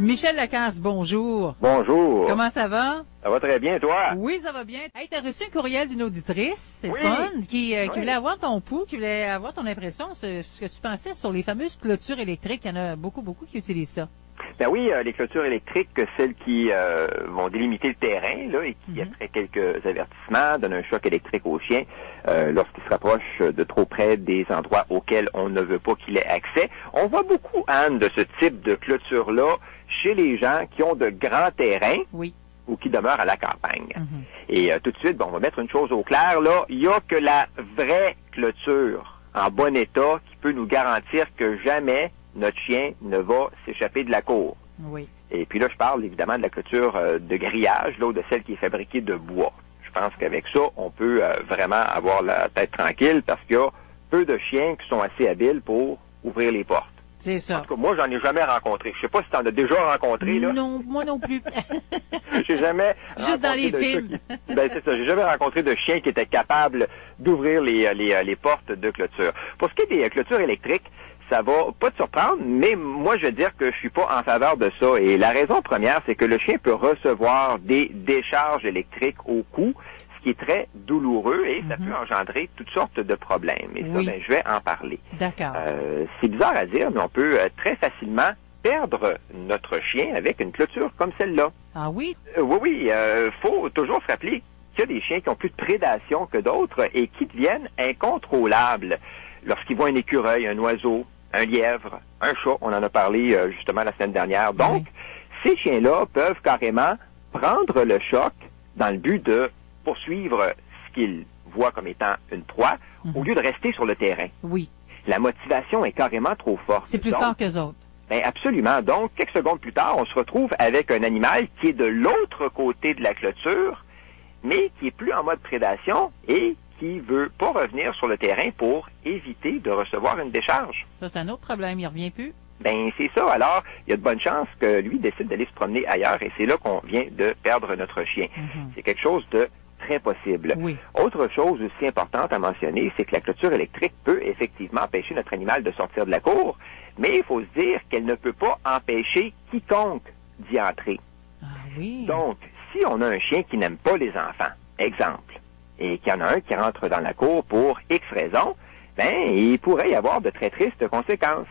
Michel Lacasse, bonjour. Bonjour. Comment ça va? Ça va très bien, toi? Oui, ça va bien. Hey, t'as reçu un courriel d'une auditrice, c'est Oui. fun, qui voulait avoir ton pouls, qui voulait avoir ton impression, ce que tu pensais sur les fameuses clôtures électriques. Il y en a beaucoup qui utilisent ça. Ben oui, les clôtures électriques, celles qui vont délimiter le terrain, là, et qui, après quelques avertissements, donnent un choc électrique au chien lorsqu'il se rapproche de trop près des endroits auxquels on ne veut pas qu'il ait accès. On voit beaucoup, Anne, de ce type de clôture-là chez les gens qui ont de grands terrains. Oui. Ou qui demeurent à la campagne. Et tout de suite, on va mettre une chose au clair, là, il n'y a que la vraie clôture en bon état qui peut nous garantir que jamais notre chien ne va s'échapper de la cour. Oui. Et puis là, je parle évidemment de la clôture de grillage, là, ou de celle qui est fabriquée de bois. Je pense qu'avec ça, on peut vraiment avoir la tête tranquille parce qu'il y a peu de chiens qui sont assez habiles pour ouvrir les portes. C'est ça. En tout cas, moi, j'en ai jamais rencontré. Je sais pas si tu en as déjà rencontré, là. Non, moi non plus. J'ai jamais Juste dans les films. Ben, c'est ça. J'ai jamais rencontré de chien qui était capable d'ouvrir les portes de clôture. Pour ce qui est des clôtures électriques, ça va pas te surprendre, mais moi, je veux dire que je suis pas en faveur de ça. Et la raison première, c'est que le chien peut recevoir des décharges électriques au cou, ce qui est très douloureux et ça peut engendrer toutes sortes de problèmes. Et ça, ben, je vais en parler. D'accord. C'est bizarre à dire, mais on peut très facilement perdre notre chien avec une clôture comme celle-là. Ah oui? Oui, faut toujours se rappeler qu'il y a des chiens qui ont plus de prédation que d'autres et qui deviennent incontrôlables. Lorsqu'ils voient un écureuil, un oiseau, un lièvre, un chat, on en a parlé justement la semaine dernière. Donc, ces chiens-là peuvent carrément prendre le choc dans le but de poursuivre ce qu'ils voient comme étant une proie au lieu de rester sur le terrain. Oui. La motivation est carrément trop forte. C'est plus fort qu'eux autres. Ben absolument. Donc, quelques secondes plus tard, on se retrouve avec un animal qui est de l'autre côté de la clôture, mais qui est plus en mode prédation et qui veut pas revenir sur le terrain pour éviter de recevoir une décharge. Ça, c'est un autre problème. Il revient plus. Ben c'est ça. Alors, il y a de bonnes chances que lui décide d'aller se promener ailleurs et c'est là qu'on vient de perdre notre chien. C'est quelque chose de très possible. Oui. Autre chose aussi importante à mentionner, c'est que la clôture électrique peut effectivement empêcher notre animal de sortir de la cour, mais il faut se dire qu'elle ne peut pas empêcher quiconque d'y entrer. Ah oui. Donc, si on a un chien qui n'aime pas les enfants, exemple, et qu'il y en a un qui rentre dans la cour pour X raisons, ben, il pourrait y avoir de très tristes conséquences.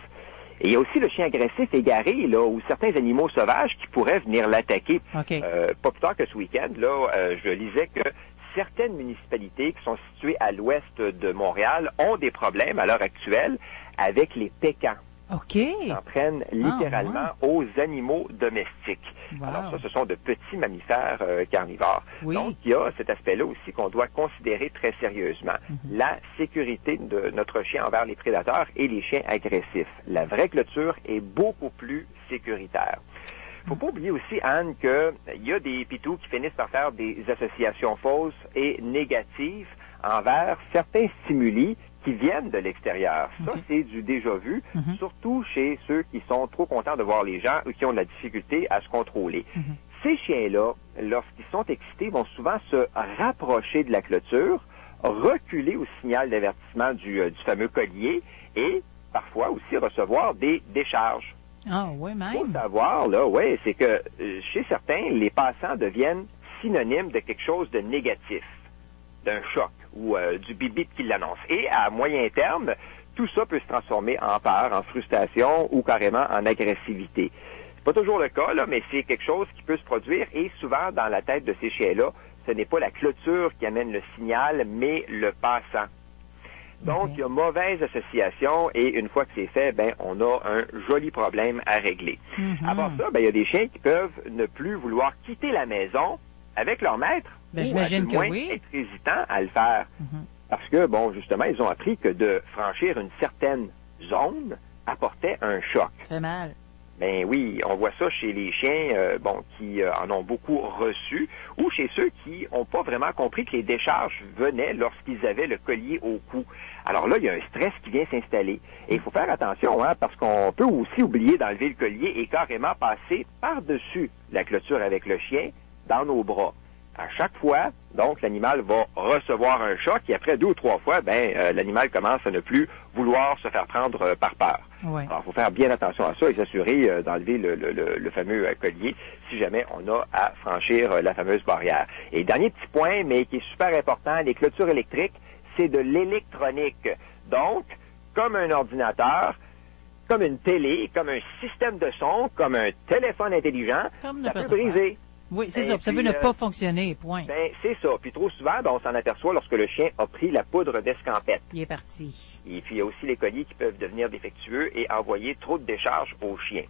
Et il y a aussi le chien agressif égaré, là, ou certains animaux sauvages qui pourraient venir l'attaquer. OK. Pas plus tard que ce week-end, là, je lisais que certaines municipalités qui sont situées à l'ouest de Montréal ont des problèmes à l'heure actuelle avec les pécans. OK. Ils s'en prennent littéralement aux animaux domestiques. Wow. Alors ça, ce sont de petits mammifères carnivores. Oui. Donc, il y a cet aspect-là aussi qu'on doit considérer très sérieusement. La sécurité de notre chien envers les prédateurs et les chiens agressifs. La vraie clôture est beaucoup plus sécuritaire. Faut pas oublier aussi, Anne, qu'il y a des pitous qui finissent par faire des associations fausses et négatives envers certains stimuli qui viennent de l'extérieur. Ça, c'est du déjà vu, surtout chez ceux qui sont trop contents de voir les gens ou qui ont de la difficulté à se contrôler. Ces chiens-là, lorsqu'ils sont excités, vont souvent se rapprocher de la clôture, reculer au signal d'avertissement du fameux collier et parfois aussi recevoir des décharges. Ah oui, même. Il faut savoir, là, ouais, c'est que chez certains, les passants deviennent synonymes de quelque chose de négatif, d'un choc ou du bibit qui l'annonce. Et à moyen terme, tout ça peut se transformer en peur, en frustration ou carrément en agressivité. C'est pas toujours le cas, là, mais c'est quelque chose qui peut se produire et souvent dans la tête de ces chiens-là, ce n'est pas la clôture qui amène le signal, mais le passant. Donc, il y a mauvaise association et une fois que c'est fait, ben, on a un joli problème à régler. À part ça, ben, il y a des chiens qui peuvent ne plus vouloir quitter la maison avec leur maître. Ben, ou j'imagine à tout le que moins oui. être hésitants à le faire. Parce que, bon, justement, ils ont appris que de franchir une certaine zone apportait un choc. Ça fait mal. Ben oui, on voit ça chez les chiens qui en ont beaucoup reçu ou chez ceux qui n'ont pas vraiment compris que les décharges venaient lorsqu'ils avaient le collier au cou. Alors là, il y a un stress qui vient s'installer. Et il faut faire attention, hein, parce qu'on peut aussi oublier d'enlever le collier et carrément passer par-dessus la clôture avec le chien dans nos bras. À chaque fois, donc, l'animal va recevoir un choc et après 2 ou 3 fois, l'animal commence à ne plus vouloir se faire prendre par peur. Ouais. Alors, il faut faire bien attention à ça et s'assurer d'enlever le fameux collier si jamais on a à franchir la fameuse barrière. Et dernier petit point, mais qui est super important, les clôtures électriques, c'est de l'électronique. Donc, comme un ordinateur, comme une télé, comme un système de son, comme un téléphone intelligent, ça peut briser. Oui, c'est ça. Ça peut ne pas fonctionner, point. C'est ça. Puis trop souvent, on s'en aperçoit lorsque le chien a pris la poudre d'escampette. Il est parti. Et puis, il y a aussi les colliers qui peuvent devenir défectueux et envoyer trop de décharge au chien.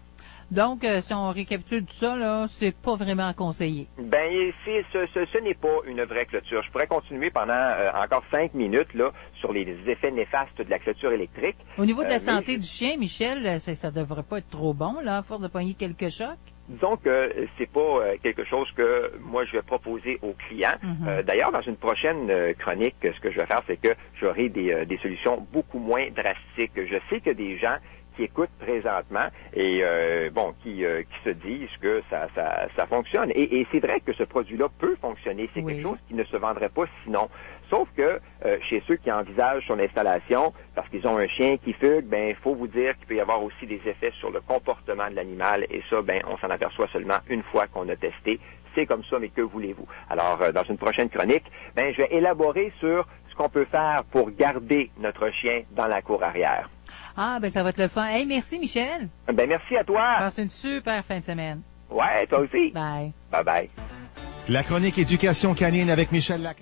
Donc, si on récapitule tout ça, là, c'est pas vraiment conseillé. Ce n'est pas une vraie clôture. Je pourrais continuer pendant encore 5 minutes là sur les effets néfastes de la clôture électrique. Au niveau de la santé du chien, Michel, ça devrait pas être trop bon, là, à force de pogner quelques chocs. Disons que c'est pas quelque chose que moi je vais proposer aux clients. D'ailleurs, dans une prochaine chronique, ce que je vais faire, c'est que j'aurai des solutions beaucoup moins drastiques. Je sais que des gens qui écoutent présentement et qui se disent que ça fonctionne. Et c'est vrai que ce produit-là peut fonctionner. C'est quelque chose qui ne se vendrait pas sinon. Sauf que chez ceux qui envisagent son installation, parce qu'ils ont un chien qui fugue, il faut vous dire qu'il peut y avoir aussi des effets sur le comportement de l'animal. Et ça, on s'en aperçoit seulement une fois qu'on a testé. C'est comme ça, mais que voulez-vous? Alors, dans une prochaine chronique, je vais élaborer sur ce qu'on peut faire pour garder notre chien dans la cour arrière. Ah, ça va être le fun. Hey, merci, Michel. Merci à toi. Passe une super fin de semaine. Ouais, toi aussi. Bye. Bye-bye. La chronique éducation canine avec Michel Lacan.